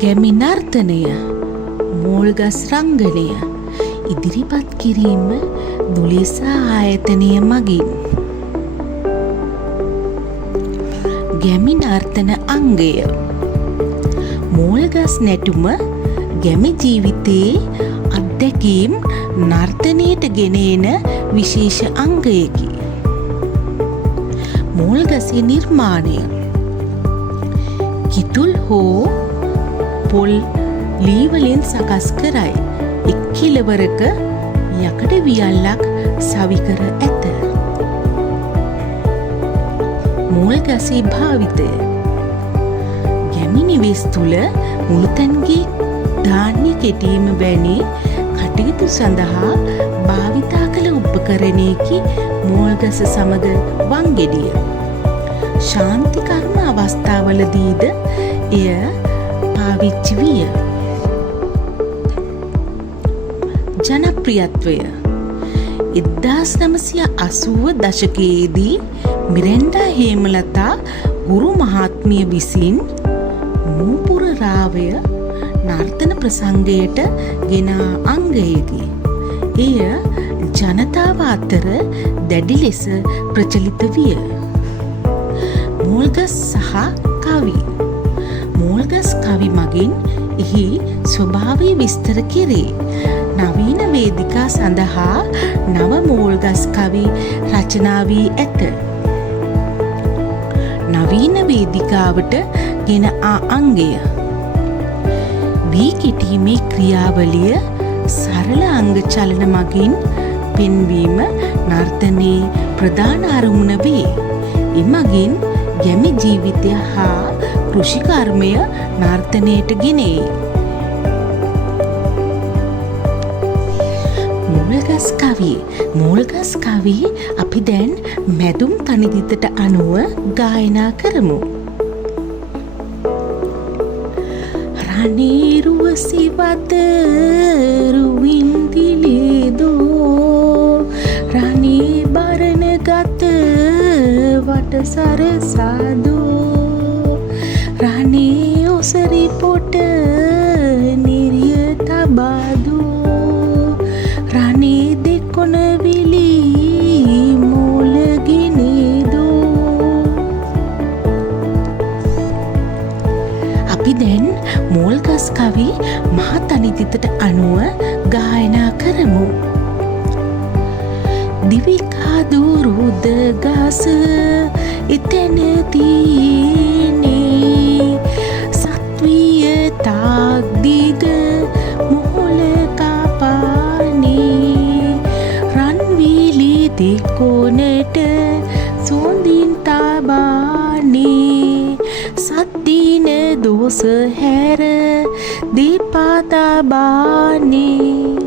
ගැමි නර්තනය, මෝල්ගස් රංගනය ඉදිරිපත් කිරීම දුලෙසා ආයතනය මගින්. ගැමි නර්තන අංගය. මෝල්ගස් නැටුම ගැමි ජීවිතයේ අත්දැකීම් නර්තනයට ගෙන එන විශේෂ අංගයකි. මෝල්ගසේ නිර්මාණය. කිතුල් හෝ පොල් ලී වලින් සකස් කරයි. එක් කෙළවරක යකඩ වියල්ලක් සවිකර ඇත. මෝල්ගසේ භාවිතය. ගැමි නිවෙස් තුළ මුළුතැන්ගේ ධාන්‍ය කෙටීම වැනි කටයුතු සඳහා භාවිතා කළ උපකරණයකි මෝල්ගස සමග වංගෙඩිය. ශාන්ති කර්ම අවස්ථාවලදීද එය පාවිච්චි විය. ජනප්‍රියත්වය. 1980 දශකයේදී මිරෙන්ඩා හේමලතා ගුරු මහත්මිය විසින් නූපුර රාවය නර්තන ප්‍රසංගයට ගෙන අංගයකි. එය ජනතාව අතර දැඩි ලෙස ප්‍රචලිත විය. මෝල්ගස් සහ කවි. මෝල්ගස් කවි මගින් එහි ස්වභාවය විස්තර කෙරේ. නවීන වේදිකා සඳහා නව මෝල්ගස් කවි රචනා වී ඇත. නවීන වේදිකාවට ගෙන අංගය. වී කිටීමේ ක්‍රියාවලිය සරල අංග චලන මගින් පෙන්වීම නර්තනයේ ප්‍රධාන අරමුණ වේ. එමගින් ගැමි ජීවිතය හා කෘෂිකර්මය නර්තනයට ගෙනේ. මෝල්ගස් කවි. මෝල්ගස් කවි අපි දැන් මැදුම් තනිදිතට අනුව ගායනා කරමු. රණේරුව සිවත රුවින්දිලේදෝ රණේ බරණ ගත වටසර සාදෝ රණේ ඔසරි පොට නිරිය තබාදෝ රණේ දෙකොන විලි මෝලගිනේදෝ. අපි දැන් මෝල්ගස් කවි මහත් අනිදිතට අනුව ගායනා කරමු. දිවිකාදුරුද ගස එතැන තියනේ සත්විය තාක් දිග මොහොල කපානේ රන්විලි දෙකොනට සොඳින් තබානේ සත්දින දෝස හැර දෙපා තබානේ